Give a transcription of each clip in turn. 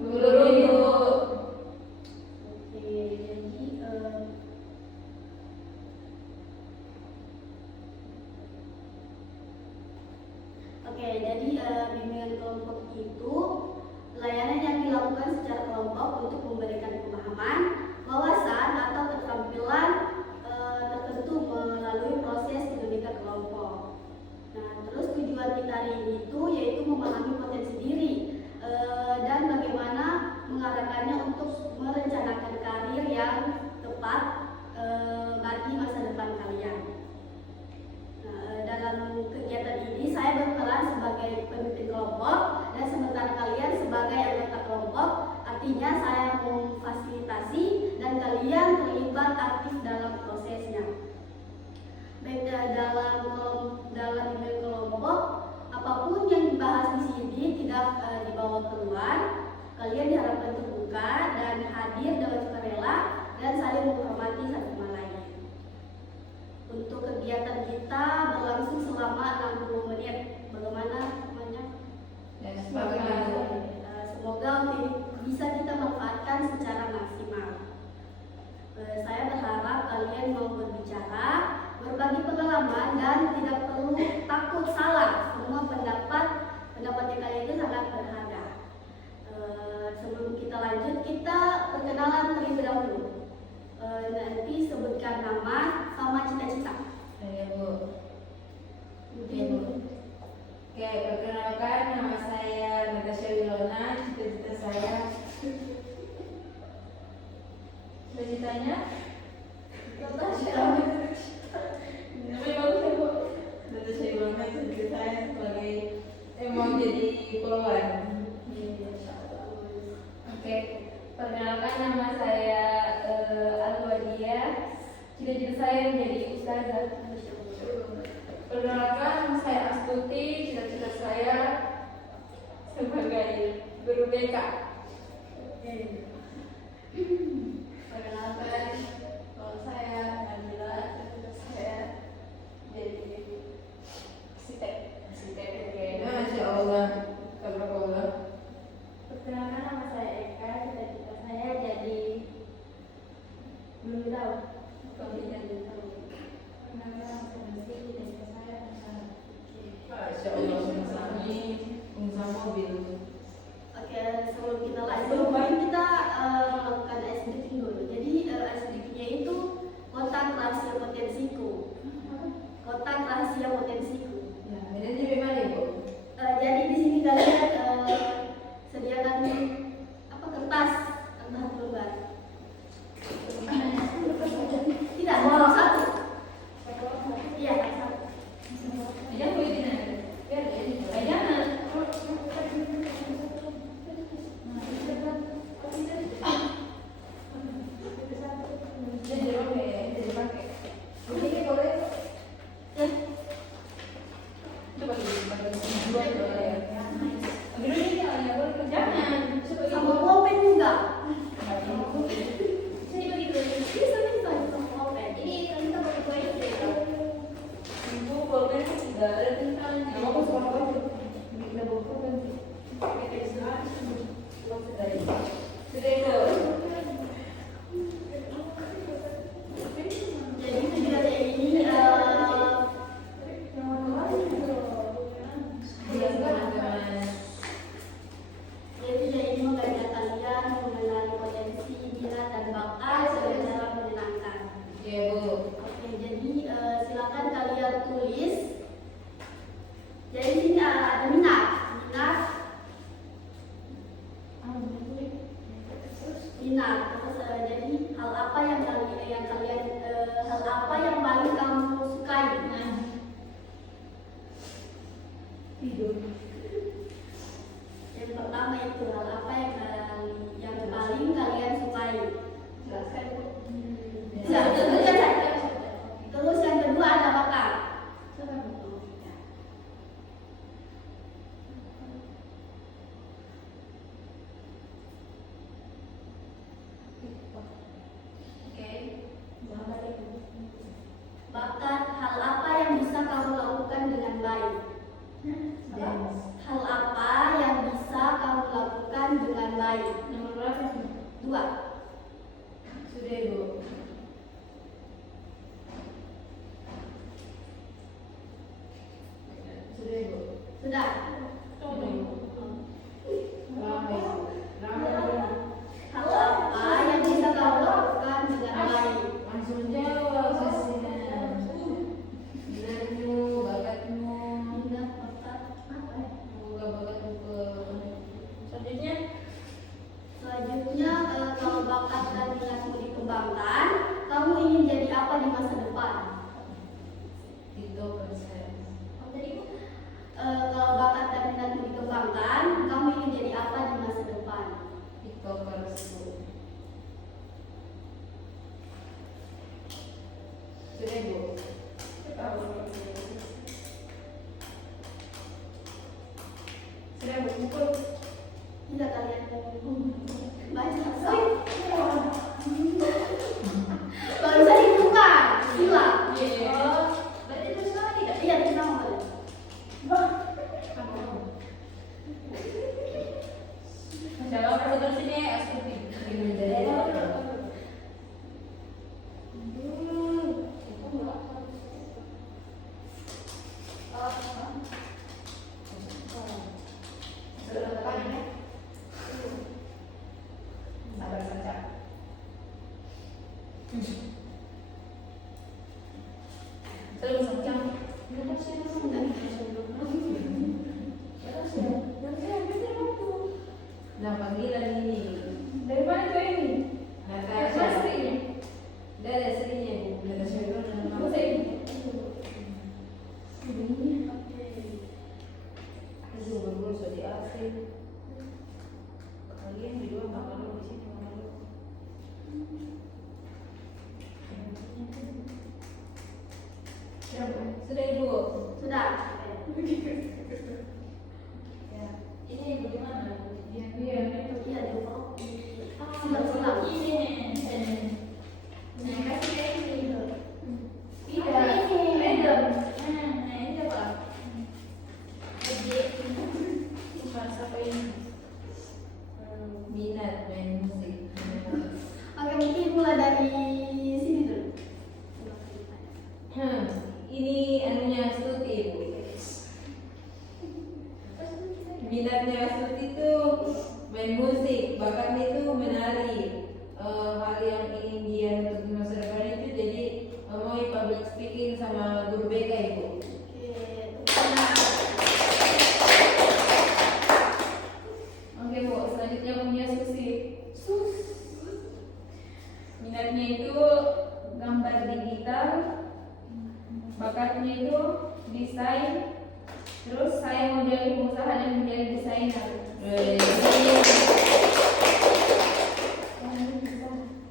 Dulu Ibu. Oke, jadi bimbingan kelompok itu layanan yang dilakukan secara kelompok untuk memberikan pemahaman, wawasan atau keterampilan tertentu melalui proses dinamika kelompok. Nah, terus tujuan kita hari ini itu yaitu memahami potensi diri dan bagaimana mengarahkannya untuk merencanakan karir yang tepat bagi masa depan kalian. Dalam kegiatan ini saya berperan sebagai pemimpin kelompok dan sementara kalian sebagai anggota kelompok, artinya saya memfasilitasi dan kalian terlibat aktif dalam prosesnya. Baik dalam bimbingan kelompok, apapun yang dibahas di sini tidak dibawa keluar. Kalian diharapkan terbuka dan hadir dengan sukarela dan saling menghormati satu sama lain. Untuk kegiatan kita berlangsung selama 60 menit. Bagaimana semuanya? Semoga bisa kita manfaatkan secara maksimal. Saya berharap kalian mau berbicara, berbagi pengalaman dan tidak perlu takut salah. Semua pendapatnya kalian itu sangat berharga. Sebelum kita lanjut, kita perkenalan terlebih dahulu. Nanti sebutkan nama sama cita-cita. Ya Bu. Ya Bu. Oke, perkenalkan nama saya Natasha Wilona. Cita-cita saya. Cita-citanya? Natasha. Namanya bagus ya Bu. Natasha Wilona, cita-cita saya sebagai mau jadi poluan. Oke, perkenalkan nama saya Alwadia. Cita-cita saya menjadi ustazah. Perkenalkan nama saya Astuti. Cita-cita saya sebagai guru BK. Perkenalkan kalau saya Nabila. Cita-cita saya jadi arsitek. Masya Allah. Tabarakallah. Perkenalkan nama saya Eka. Cita-cita saya jadi belum tahu. Masya Allah, pengusaha mobil. Oke, sebelum kita lanjut, kita melakukan ice breaking dulu. Jadi ice breakingnya itu kotak rahasia potensiku. Kotak rahasia potensiku. Nah, bedanya bagaimana Ibu? Jadi di sini kalian sediakan kertas lembar. Tidak, mau satu. Iya, satu. Jangan boleh tidak. Jangan. Jadi pakai. Ini boleh. Coba dua ya. Akhirnya ini ya boleh. Jangan. Sama pulpen juga. Saya bagi dulu. Bisa sama pulpen. Ini kita pakai kuenya deh. Ibu pulpen sudah ada tentang. Kamu mau suka apa? Kita bawa pulpen. Sudah itu. Jadi tujuannya ini mengajak kalian mengenali potensi, minat dan bakat dengan cara menyenangkan. Iya Bu. Oke, jadi silakan kalian tulis. Jadi di sini ada minat. Terus jadi hal apa yang paling kamu sukai? Tidur. Yang pertama itu hal apa yang paling kalian sukai? Jelaskan Bu. Terus yang kedua ada bakat. Bakat, hal apa yang bisa kamu lakukan dengan baik? Hal apa yang bisa kamu lakukan dengan baik. Nomor berapa? 2. Sudah Ibu. Sudah Ibu. Sudah. Hal apa yang bisa kamu lakukan dengan baik? Langsung jawab sesinya. Minatmu, bakatmu. Minat, bakat, apa ya? Semoga bakatmu ke selanjutnya. Selanjutnya, kalau bakat dan minatmu dikembangkan, kamu ingin jadi apa di masa depan? TikToker. Kalau bakat dan minatmu dikembangkan, kamu ingin jadi apa di masa depan? TikToker. Sudah Ibu. Sudah Bu, pukul. Tidak kalian baca so. Kalau bisa ditentukan, sila. Berarti terus sama tidak? Iya, kita mau. Jawab terus sini, Astuti. Menjadi sabar saja. Terus jam. Nah, panggilan ini. Dari mana tuh ini? Natasha. Dari aslinya Bu. Natasha itu nama apa sih? Aduh, baru sudah di AC. Kalian di luar nggak malu di sini nggak malu. Sudah Ibu. Sudah. Ya. Ini Ibu di mana? Iya. Iya, di bawah. Silang-silang. Ini nih. Nah, kasih ini. Tidak. Random. Nah, ini apa? Bukan siapa ini? Minat main musik. Oke, mungkin mulai dari sini dulu. Ini anunya Astuti Bu. Minatnya Astuti itu main musik, bakatnya itu menari. Hal yang ingin dia untuk di masa depan itu jadi mau public speaking sama guru BK Ibu. Oke Bu, selanjutnya punya Susi. Minatnya itu gambar digital, bakatnya itu desain. Terus saya mau jadi pengusaha dan menjadi desainer.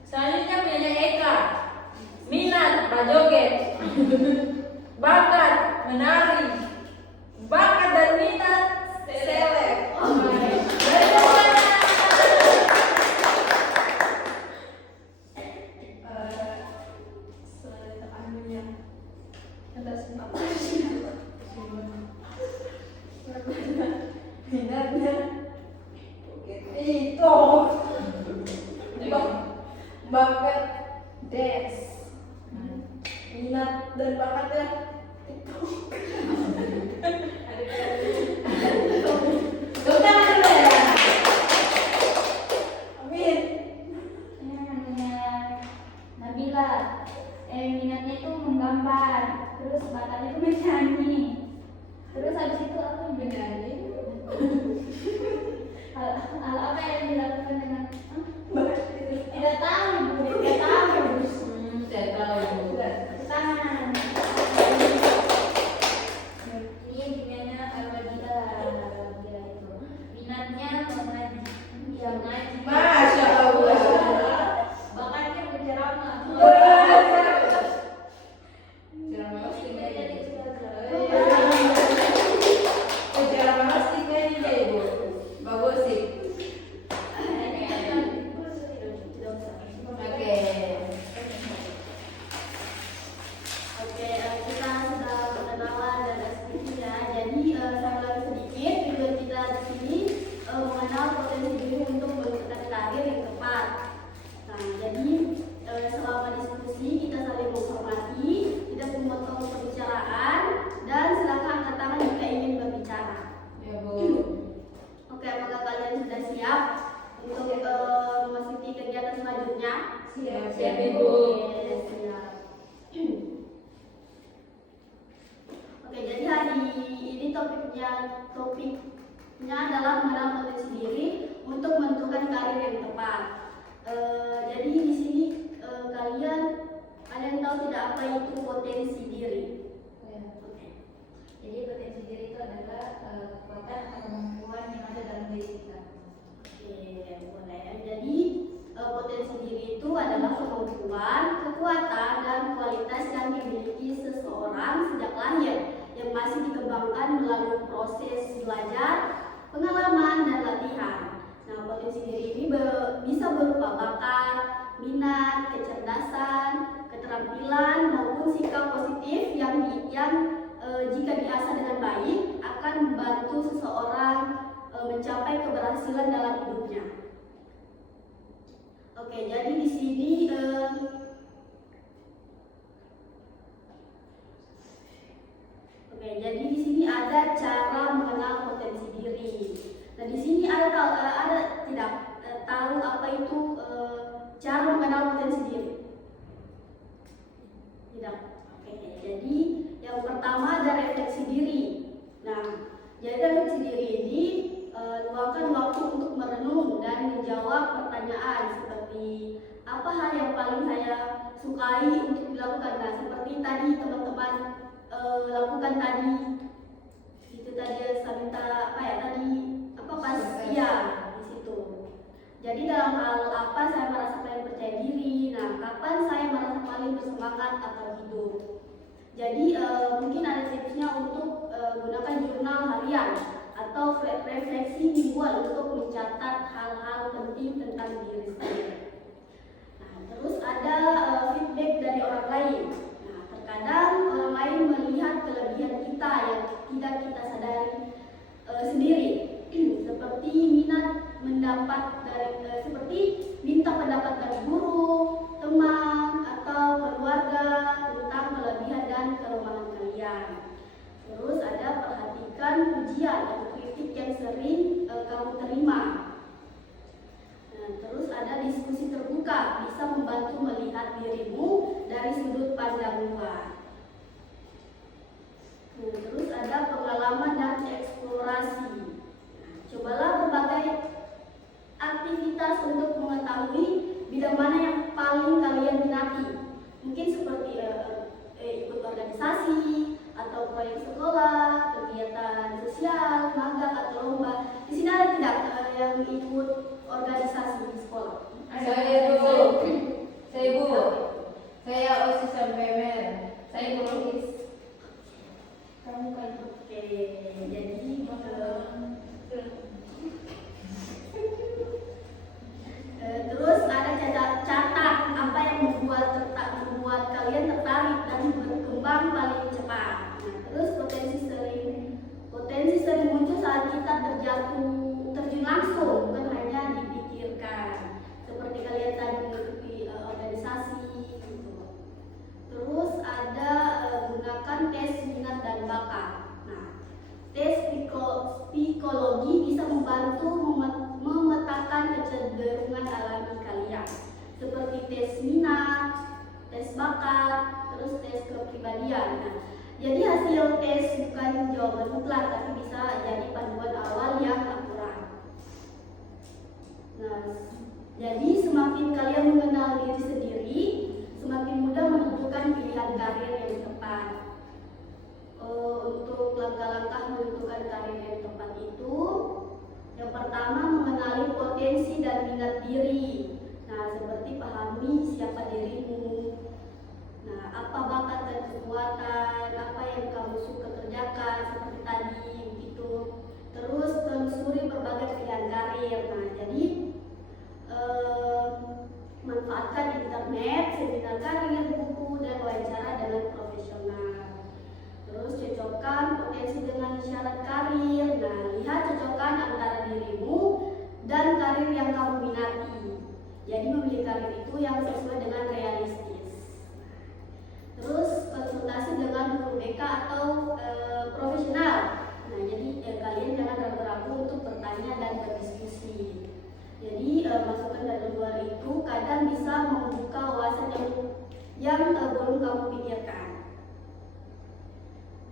Selanjutnya punya Eka. Minat berjoget, bakat menari, bakat dan minat seleb. Minatnya itu bakat dance, minat dan bakatnya TikTok. Amin. Ini namanya Nabila. Minatnya itu menggambar, terus bakatnya itu menyanyi. Terus habis itu aku menyanyi. Hal apa yang dilakukan Siap, Ibu. Oke, siap. Oke, jadi hari ini topiknya adalah mengenal potensi diri untuk menentukan karir yang tepat. Jadi di sini kalian tahu tidak apa itu potensi diri? Oke. Jadi potensi diri itu adalah kekuatan atau kemampuan yang ada dalam diri kita. Oke, boleh. Jadi potensi diri itu adalah kemampuan, kekuatan, dan kualitas yang dimiliki seseorang sejak lahir yang masih dikembangkan melalui proses belajar, pengalaman, dan latihan. Nah, potensi diri ini bisa berupa bakat, minat, kecerdasan, keterampilan, maupun sikap positif yang jika diasah dengan baik akan membantu seseorang mencapai keberhasilan dalam hidupnya. Oke, jadi di sini ada cara mengenal potensi diri. Nah, di sini ada tidak tahu apa itu cara mengenal potensi diri? Tidak. Oke, jadi yang pertama ada refleksi diri. Nah, jadi refleksi diri ini luangkan waktu untuk merenung dan menjawab pertanyaan seperti apa hal yang paling saya sukai untuk dilakukan. Nah, seperti tadi teman-teman lakukan tadi, itu tadi saya minta pas iya di situ. Jadi dalam hal apa saya merasa paling percaya diri, nah kapan saya merasa paling bersemangat atau hidup. Jadi mungkin ada tipsnya untuk gunakan jurnal harian atau refleksi mingguan untuk mencatat hal-hal penting tentang diri sendiri. Nah, terus ada feedback dari orang lain. Nah, terkadang orang lain melihat kelebihan kita yang tidak kita sadari sendiri, seperti minta pendapat dari guru, teman, atau keluarga tentang kelebihan dan kelemahan kalian. Terus ada perhatikan pujian atau kritik yang sering kamu terima. Nah, terus ada diskusi terbuka, bisa membantu melihat dirimu dari sudut pandang luar. Nah, terus ada pengalaman dan eksplorasi. Nah, cobalah berbagai aktivitas untuk mengetahui bidang mana yang paling kalian minati. Mungkin seperti ikut organisasi atau proyek sekolah, kegiatan sosial, magang atau lomba. Di sini ada tidak yang ikut organisasi di sekolah? Saya Bu. Saya OSIS sampai mer. Saya ikut. Kamu kan Oke, jadi terus ada catat apa yang membuat kalian tertarik dan berkembang paling cepat. Nah, terus potensi sering muncul saat kita terjun langsung, bukan hanya dipikirkan. Seperti kalian tadi mengikuti organisasi gitu. Terus ada gunakan tes minat dan bakat. Nah, tes psikologi bisa membantu memetakan kecenderungan alami kalian, seperti tes minat, tes bakat, terus tes kepribadian. Nah, jadi hasil tes bukan jawaban mutlak, tapi bisa jadi panduan awal yang akurat. Nah, jadi semakin kalian mengenal diri sendiri, semakin mudah menentukan pilihan karir yang tepat. Untuk langkah-langkah menentukan karir yang tepat itu, yang pertama mengenali potensi dan minat diri. Nah, seperti pahami siapa dirimu. Nah, apa bakat dan kekuatan, apa yang kamu suka kerjakan seperti tadi gitu. Terus telusuri berbagai pilihan karir. Nah, jadi manfaatkan internet, seminar karir, buku, dan wawancara dengan profesional. Terus cocokkan potensi dengan syarat karir. Nah, lihat cocokkan antara dirimu dan karir yang kamu minati. Jadi memilih karir itu yang sesuai dengan realistis. Terus konsultasi dengan guru BK atau profesional. Nah, jadi kalian jangan ragu-ragu untuk bertanya dan berdiskusi. Jadi masukan dari luar itu kadang bisa membuka yang belum kamu pikirkan.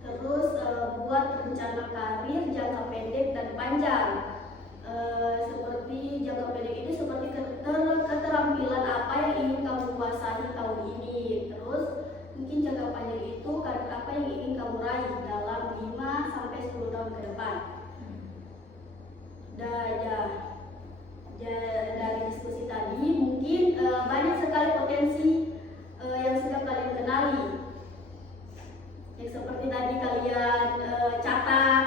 Terus buat rencana karir jangka pendek dan panjang. Seperti jangka pendek itu seperti keterampilan apa yang ingin kamu kuasai tahun ini. Terus mungkin jangka panjang itu karir apa yang ingin kamu raih dalam 5 sampai 10 tahun ke depan. Dari diskusi tadi mungkin banyak sekali potensi yang sudah kalian kenali. Yang seperti tadi kalian catat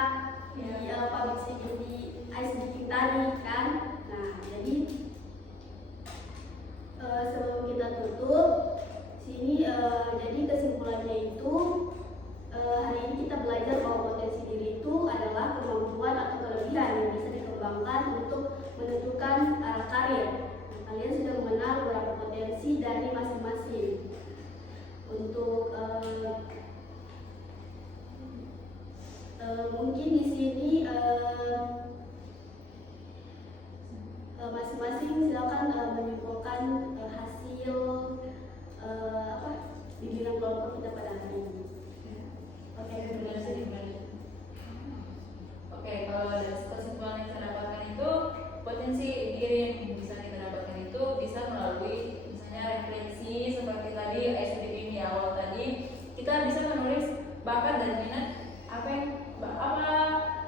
di public speaking di ice speaking tadi kan. Nah, jadi sebelum kita tutup sini jadi kesimpulannya itu hari ini kita belajar bahwa potensi diri itu adalah kemampuan atau kelebihan yang bisa dikembangkan untuk menentukan arah karir. Nah, kalian sudah mengenal beberapa potensi dari masing-masing. Untuk mungkin di sini masing-masing silakan menyimpulkan hasil bimbingan kelompok kita pada hari ini. Oke, kalau dari kesimpulan yang saya dapatkan itu potensi diri yang bisa kita dapatkan itu bisa melalui misalnya referensi seperti tadi SPP di awal tadi, kita bisa menulis bakat dan minat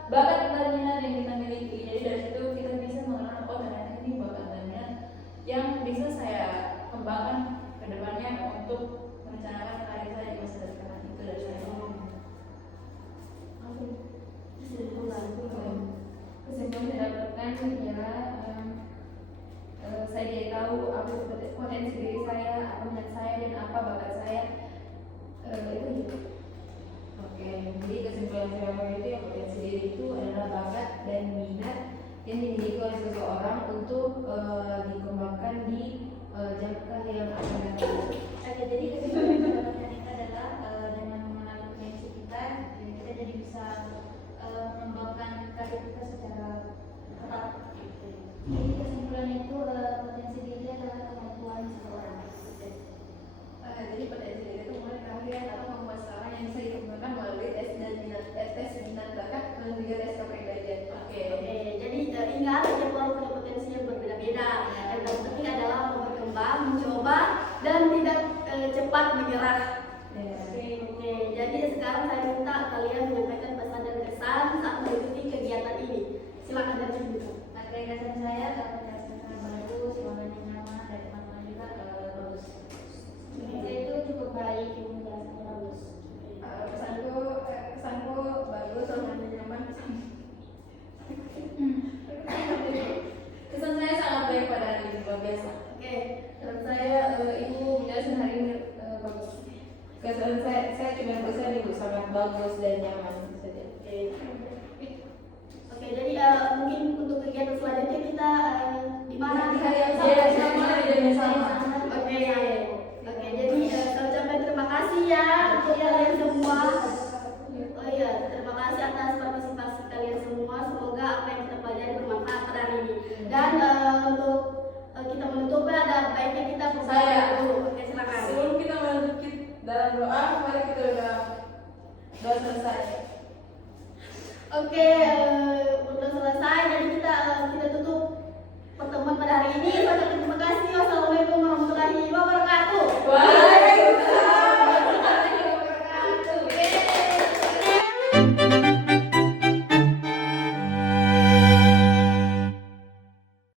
bakat dan minat yang kita miliki. Jadi dari situ kita bisa mengenal ternyata ini bakat dan minat yang bisa saya kembangkan ke depannya untuk merencanakan karir saya di masa depan. Itu dari saya. Kesimpulan yang didapatkan ialah saya jadi tahu apa potensi diri saya, apa minat saya dan apa bakat saya. Itu gitu. Oke, jadi kesimpulan saya itu yang potensi diri itu adalah bakat dan minat yang dimiliki oleh seseorang untuk dikembangkan di jangka yang akan datang. Oke, jadi kesimpulan yang didapatkan itu adalah dengan mengenal potensi kita jadi bisa mengembangkan karir kita secara ketat. Jadi kesimpulannya itu potensi diri adalah kemampuan seseorang. Jadi potensi diri itu mulai keahlian atau kemampuan yang bisa dikembangkan melalui tes minat bakat dan juga tes kepribadian. Oke. Jadi ingat setiap orang punya potensi yang berbeda-beda. Yang terpenting adalah berkembang, mencoba dan tidak cepat menyerah. Oke. Jadi sekarang saya minta kalian menyampaikan pesan dan kesan saat mengikuti kegiatan ini. Silakan dari dulu. Kesan saya karena bagus, suasananya nyaman, dan teman-teman juga bagus. Saya itu cukup baik, penjelasannya bagus. Kesanku bagus, suasananya nyaman. Kesan saya sangat baik pada hari ini, luar biasa. Oke. Dan saya ibu menjelaskan hari ini bagus. Kesan saya cuma bisa ibu sangat bagus dan nyaman saja. Oke, jadi mungkin untuk kegiatan selanjutnya kita di mana? Di hari yang sama, di jam yang sama. Oke, jadi saya ucapkan terima kasih ya untuk kalian semua. Oh iya, terima kasih atas partisipasi kalian semua. Semoga apa yang kita pelajari bermanfaat pada hari ini. Dan untuk kita menutupnya ada baiknya kita berdoa dulu. Oke, silakan. Sebelum kita melanjutkan dalam doa, mari kita doa selesai. Oke, udah selesai. Jadi kita tutup